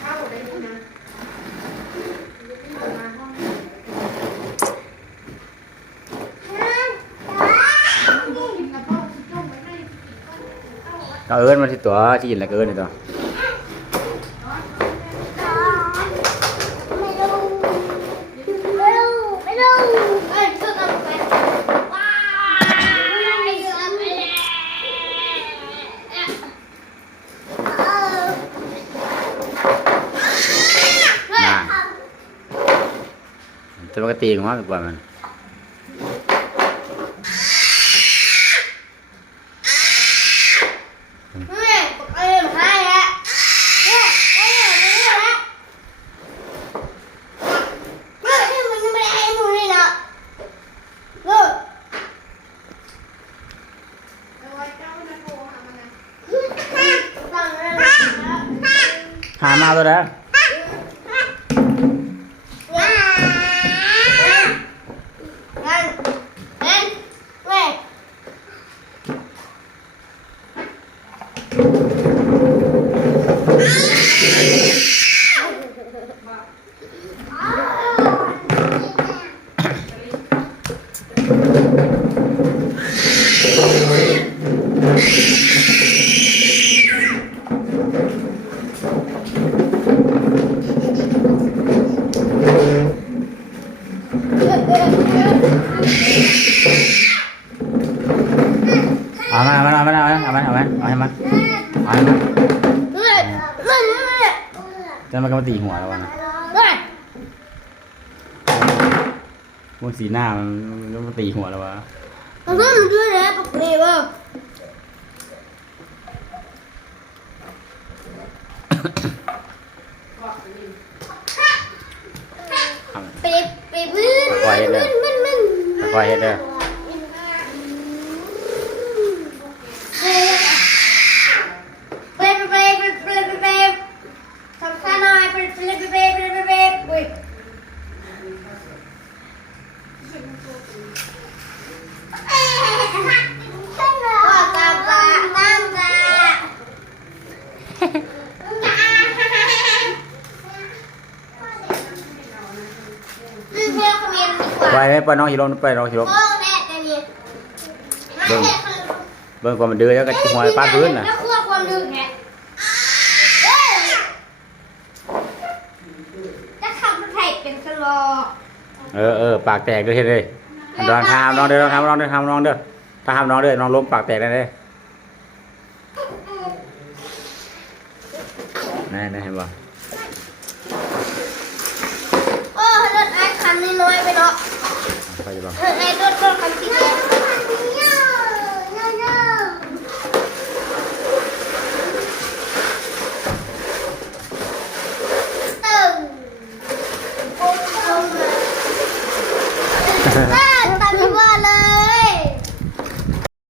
เข้าได้ด้วยนะมาห้องกินกระเพาะต้มไว้ให้เอาเอิ้นมาที่ตัวที่กินแล้วก็เอิ้นนี่ตัวแต่ปกติของมันกว่ามันหามาตัวแล้วเอาให้มันจะมันก็มาตีหัวแล้วนะพวกสีหน้ามันมาตีหัวแล้ววะมันด้วยนะปกติว่าไปพื้นคอยเห็ดเลยคอยเห็ดเลยทำข้าหน่อยไปไปน้องฮิโร่ไปน้องฮิโร่เบิ่งความมันดื้อแล้วก็หัวป้าพื้นน่ะแล้วคั่วความดื้อแฮะจะขับรถไถเป็นสลอปากแตกเลยเฮ็ดเลยทำน้องเด้อถ้าทำน้องเด้อน้องล้มปากแตกได้เลยนี่เห็นบ่โอ้รถไอ้คันน้อยไปเนาะไปบ่ไ